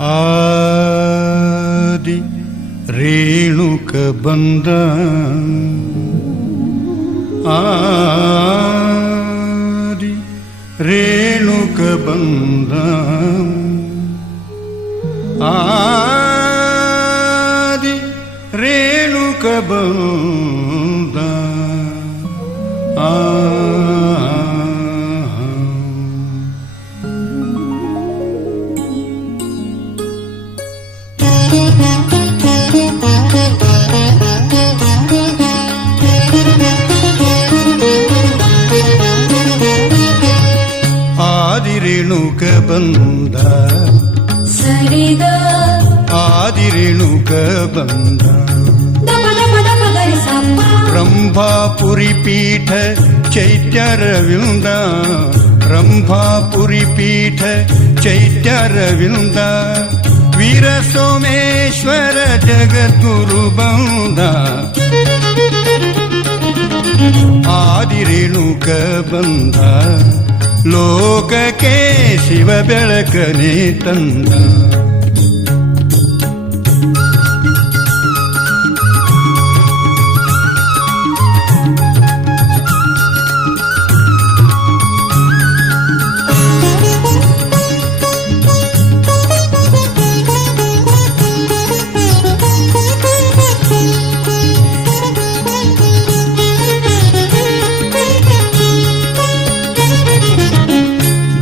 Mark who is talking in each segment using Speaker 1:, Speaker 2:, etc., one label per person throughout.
Speaker 1: ಆದಿ ರೇಣುಕ ಬಂದ. ಆದಿ ರೇಣುಕ ಬಂದ. ಆದಿ ರೇಣುಕ ಬಂದ. ಆ ಬಂದ
Speaker 2: ಸರಿಗ
Speaker 1: ಆದಿರೇಣುಕ ಬಂದ
Speaker 2: ದಪ ದಪ ದಪ ಗರಿ ಸಪ್ಪ
Speaker 1: ರಂಭಾಪುರಿ ಪೀಠ ಚೈತ್ಯರವಿಂದ ರಂಭಾಪುರಿ ಪೀಠ ಚೈತ್ಯರವಿಂದ ವೀರ ಸೋಮೇಶ್ವರ ಜಗದ್ಗುರು ಬಂದ ಆದಿರೇಣುಕ ಬಂದ ಲೋಕಕ್ಕೆ ಶಿವ ಬೆಳಕನೆ ತಂದ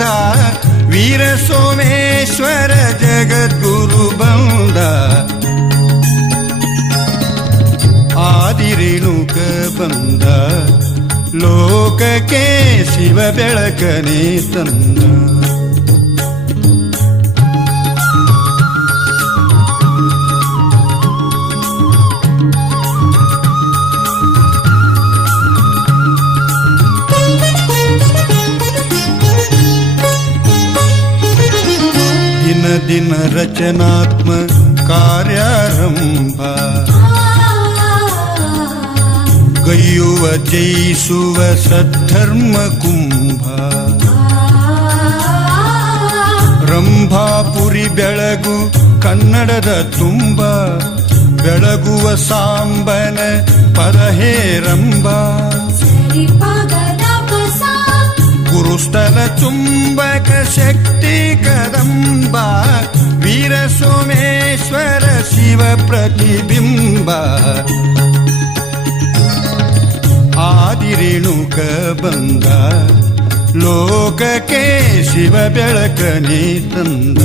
Speaker 1: ಶ್ರೀಗಂಧ ವೀರ ಸೋಮೇಶ್ವರ ಜಗದ್ಗುರು ಬಂದ. ಆದಿರೇಣುಕ ಬಂದ. ಲೋಕಕ್ಕೆ ಶಿವ ಬೆಳಕನೇ ತಂದ. ದಿನ ರಚನಾತ್ಮ ಕಾರ್ಯಾರಂಭ. ಗೈಯುವ ಜಯಿಸುವ ಸದ್ಧರ್ಮ ಕುಂಭ. ರಂಭಾಪುರಿ ಬೆಳಗು ಕನ್ನಡದ ತುಂಬ. ಬೆಳಗುವ ಸಾಂಬನ ಪದಹೇರಂಬ ಗುರುಸ್ಥಲ ಚುಂಬಕ ಶಕ್ತಿ ಕದಂಬ ವೀರ ಸೋಮೇಶ್ವರ ಶಿವ ಪ್ರತಿಬಿಂಬ ಆದಿರೇಣುಕ ಬಂದ ಲೋಕಕ್ಕೆ ಶಿವ ಬೆಳಕನೆ ತಂದ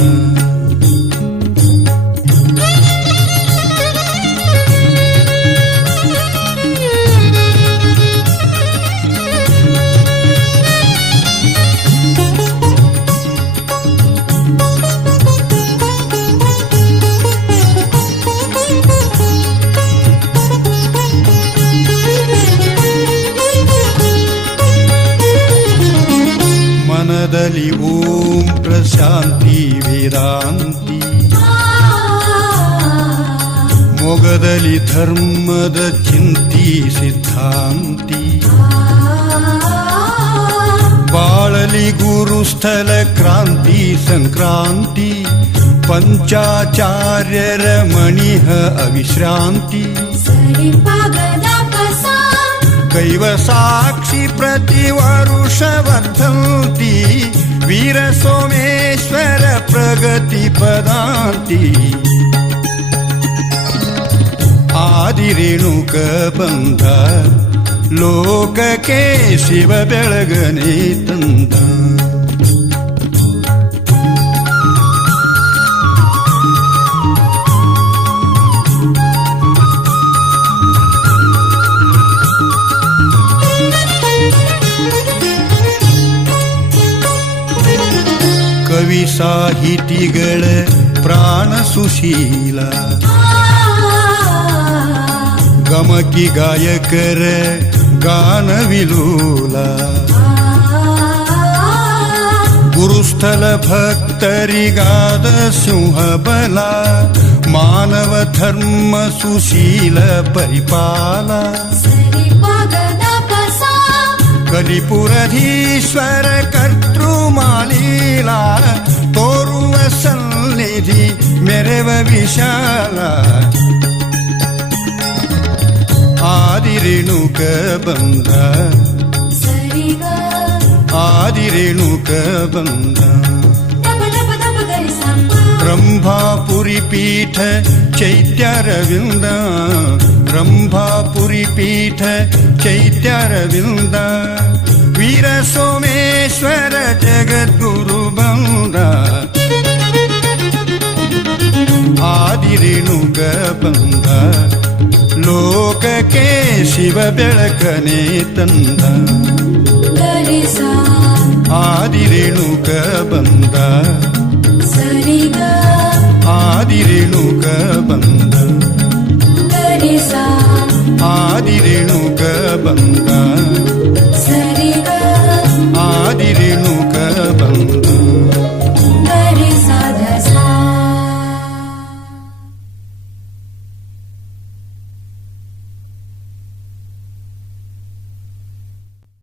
Speaker 1: मंगली ओम प्रशांती वेदांती मोगदली
Speaker 2: धर्मद चिंती सिद्धांती। बाळली
Speaker 1: गुरुस्थल क्रांती संक्रांती। पंचाचार्य रमणीह अविश्रांती। कैव साक्षि प्रतिवरुषवर्धन्ति। वीरसोमेश्वर प्रगतिपदान्ति आदिरेणुकबन्ध लोकके शिव बेळगने तन्ता ಸಾಹಿತಿಗಳ ಪ್ರಾಣ ಸುಶೀಲ
Speaker 2: ಆ
Speaker 1: ಗಮಕಿ ಗಾಯಕರ ಗಾನವಿಲೂಲ ಗುರುಸ್ಥಳ ಭಕ್ತರಿಗಾದ ಸಿಂಹಬಲ ಮಾನವ ಧರ್ಮ ಸುಶೀಲ ಪರಿಪಾಲ
Speaker 2: ಸರಿ ಪಗದ
Speaker 1: సన్నిధి
Speaker 2: మెరవ
Speaker 1: విశాల. ఆదిరేణుక
Speaker 2: బంద ఆదిరేణుక బంద బ్రహ్మాపురి పీఠ
Speaker 1: చైత్యరవింద బ్రహ్మాపురి పీఠ చైత్యరవింద వీర సోమేశ్వర జగద్గురు బంద ಜಗದ್ಗುರು ಬಂದ ಆದಿರೇಣುಕ ಬಂದ ಲೋಕಕ್ಕೆ ಶಿವ ಬೆಳಕನೆ ತಂದ
Speaker 2: ಗರಿ ಸಾ
Speaker 1: ಆದಿರೇಣುಕ ಬಂದ
Speaker 2: ಸರಿಗ
Speaker 1: ಆದಿರೇಣುಕ ಬಂದ
Speaker 2: ಗರಿ ಸಾ
Speaker 1: ಆದಿರೇಣುಕ ಬಂದ